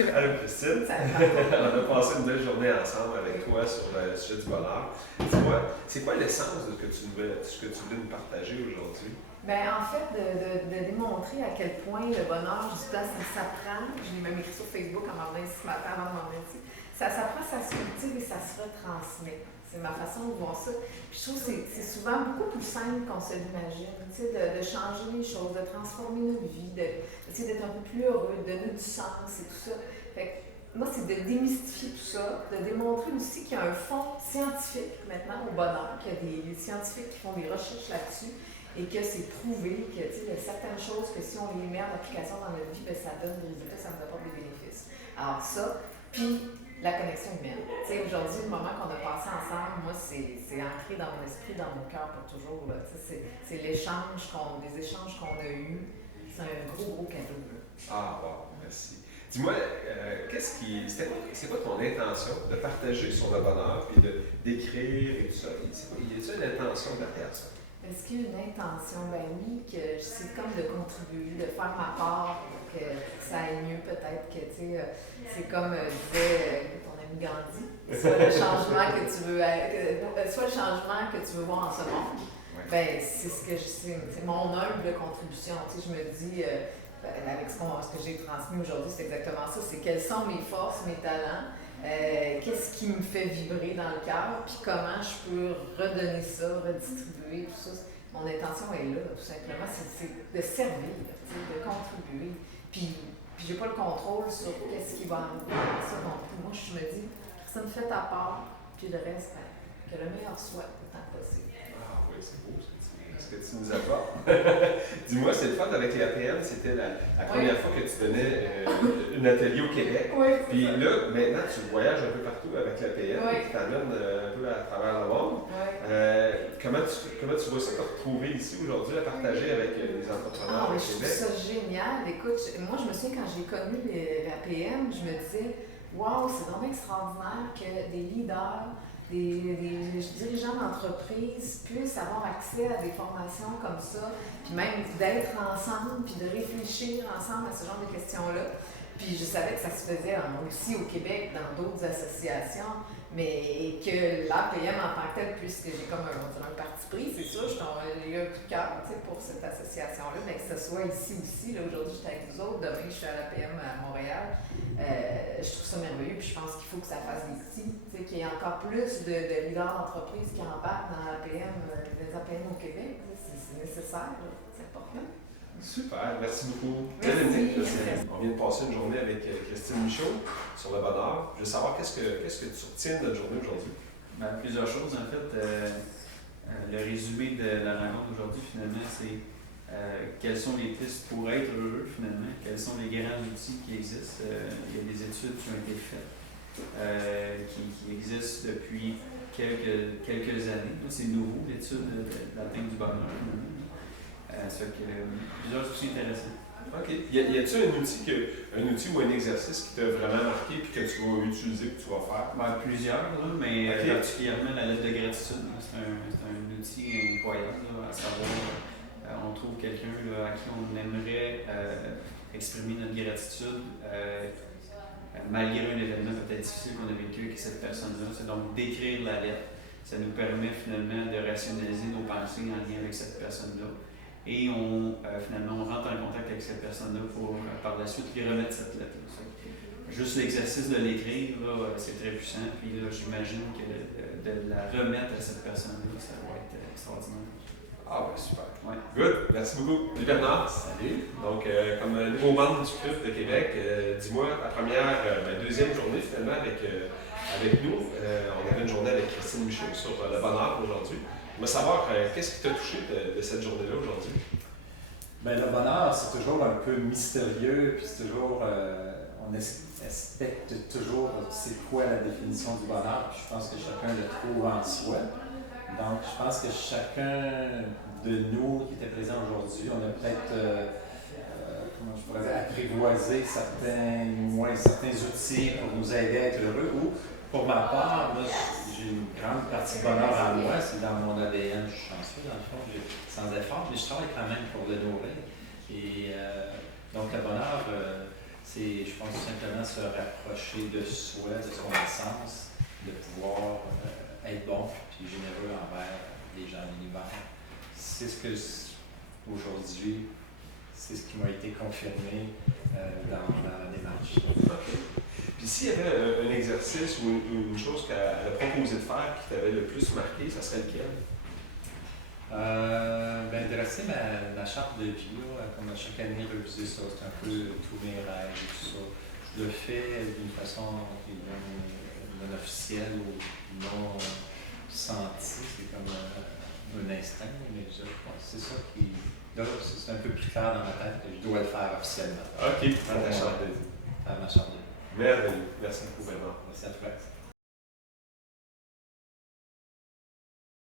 Allô Christine, on a passé une belle journée ensemble avec toi sur le sujet du bonheur. Dis-moi, c'est quoi l'essence de ce que tu veux nous partager aujourd'hui? Ben, en fait, de démontrer à quel point le bonheur, justement, ça s'apprend. Je l'ai même écrit sur Facebook en m'en venant ce matin avant de m'en venir ici. Ça s'apprend, ça se cultive et ça se retransmet. C'est ma façon de voir ça. Puis je trouve que c'est souvent beaucoup plus simple qu'on se l'imagine. Tu sais, de changer les choses, de transformer notre vie, d'essayer d'être un peu plus heureux, de donner du sens et tout ça. Fait que moi, c'est de démystifier tout ça, de démontrer aussi qu'il y a un fond scientifique maintenant au bonheur, qu'il y a des scientifiques qui font des recherches là-dessus. Et que c'est prouvé que, tu sais, il y a certaines choses que si on les met en application dans notre vie, bien, ça donne des résultats, ça nous apporte des bénéfices. Alors ça, puis la connexion humaine. Tu sais, aujourd'hui, le moment qu'on a passé ensemble, moi, c'est ancré dans mon esprit, dans mon cœur pour toujours. Là. Tu sais, c'est les échanges qu'on a eus. C'est un gros cadeau. Là. Ah, wow, merci. Dis-moi, c'est quoi ton intention de partager sur le bonheur et d'écrire et tout ça? Y a-t-il une intention derrière ça? Est-ce qu'il y a une intention? Ben oui, que c'est comme de contribuer, de faire ma part pour que ça aille mieux peut-être que, tu sais, c'est comme disait ton ami Gandhi, soit le changement que tu veux soit le changement que tu veux voir en ce monde. Ouais. Ben c'est mon humble contribution. Tu sais, je me dis, avec ce que j'ai transmis aujourd'hui, c'est exactement ça. C'est quelles sont mes forces, mes talents. Qu'est-ce qui me fait vibrer dans le cœur, puis comment je peux redonner ça, redistribuer, tout ça. Mon intention est là, tout simplement, c'est de servir, de contribuer. Puis j'ai pas le contrôle sur qu'est-ce qui va arriver dans ça non plus. Moi, je me dis, Christine, fais ta part, puis le reste, que le meilleur soit autant que possible. Ah oui, c'est beau ce que tu nous apportes. Dis-moi, c'est le fun avec les APM, c'était la première fois que tu donnais un atelier au Québec. Oui, puis là, maintenant, tu voyages un peu partout avec l'APM, oui. tu t'amènes un peu à travers le monde. Oui. Comment tu vois ça, te retrouver ici aujourd'hui à partager avec les entrepreneurs au Je trouve Québec? ça génial. Écoute, moi, je me souviens quand j'ai connu l'APM, je me disais, wow, c'est vraiment extraordinaire que des leaders, des dirigeants d'entreprise puissent avoir accès à des formations comme ça, puis même d'être ensemble, puis de réfléchir ensemble à ce genre de questions-là. Puis je savais que ça se faisait aussi au Québec, dans d'autres associations, mais que l'APM en tant que telle, puisque j'ai comme un parti pris, c'est sûr, il y a un coup de cœur pour cette association-là, mais que ce soit ici aussi. Là, aujourd'hui, j'étais avec vous autres, demain, je suis à l'APM à Montréal. Je trouve ça merveilleux, puis je pense qu'il faut que ça fasse des petits, qu'il y ait encore plus de leaders d'entreprise qui embarquent dans l'APM, les APM au Québec. C'est nécessaire, là. C'est important. Super, merci beaucoup. Merci. On vient de passer une journée avec Christine Michaud sur le bonheur. Je veux savoir qu'est-ce que tu retiens de notre journée aujourd'hui? Plusieurs choses. En fait, le résumé de la rencontre d'aujourd'hui, finalement, c'est quelles sont les pistes pour être heureux, finalement, quels sont les grands outils qui existent. Il y a des études qui ont été faites, qui existent depuis quelques années. C'est nouveau, l'étude de l'atteinte du bonheur. Ça fait que plusieurs outils intéressants. OK. Y a-t-il un outil ou un exercice qui t'a vraiment marqué et que tu vas utiliser, que tu vas faire? Plusieurs, là, mais particulièrement la lettre de gratitude. C'est un outil incroyable, là, à savoir, on trouve quelqu'un à qui on aimerait exprimer notre gratitude malgré un événement peut-être difficile qu'on a vécu avec cette personne-là. C'est donc d'écrire la lettre. Ça nous permet finalement de rationaliser nos pensées en lien avec cette personne-là. Et finalement, on rentre en contact avec cette personne-là pour, par la suite, lui remettre cette lettre. Juste l'exercice de l'écrire, c'est très puissant. Puis là, j'imagine que de la remettre à cette personne-là, ça va être extraordinaire. Ah ben super. Ouais. Good, merci beaucoup. Salut Bernard. Salut. Donc, comme nouveau membre du club de Québec, dis-moi, la deuxième journée finalement avec nous. On avait une journée avec Christine Michaud sur le bonheur aujourd'hui. Je veux savoir, qu'est-ce qui t'a touché de cette journée-là aujourd'hui? Bien, le bonheur, c'est toujours un peu mystérieux, puis c'est toujours, on respecte toujours c'est quoi la définition du bonheur, puis je pense que chacun le trouve en soi. Donc, je pense que chacun de nous qui était présent aujourd'hui, on a peut-être, comment je pourrais dire, apprivoisé certains outils pour nous aider à être heureux, ou pour ma part, moi, j'ai une grande partie de bonheur en moi, c'est dans mon ADN, je suis chanceux dans le fond, sans effort, mais je travaille quand même pour le nourrir. Et donc le bonheur, je pense simplement se rapprocher de soi, de son essence, de pouvoir être bon et généreux envers les gens de l'univers. C'est ce que aujourd'hui, c'est ce qui m'a été confirmé dans la démarche. OK. Puis s'il y avait un exercice ou une chose qu'elle a proposé de faire qui t'avait le plus marqué, ça serait lequel? Dresser ma charte de vie, là, comme à chaque année, reviser ça, c'est un peu tous mes rêves et tout ça. Je le fais d'une façon non officielle ou non sentie, c'est comme un instinct, mais je pense que c'est ça qui. Là, c'est un peu plus clair dans ma tête que je dois le faire officiellement. OK, faire ta charte de vie. Faire ma charte de vie. Merveilleux. Merci beaucoup, Bernard. Merci à toi.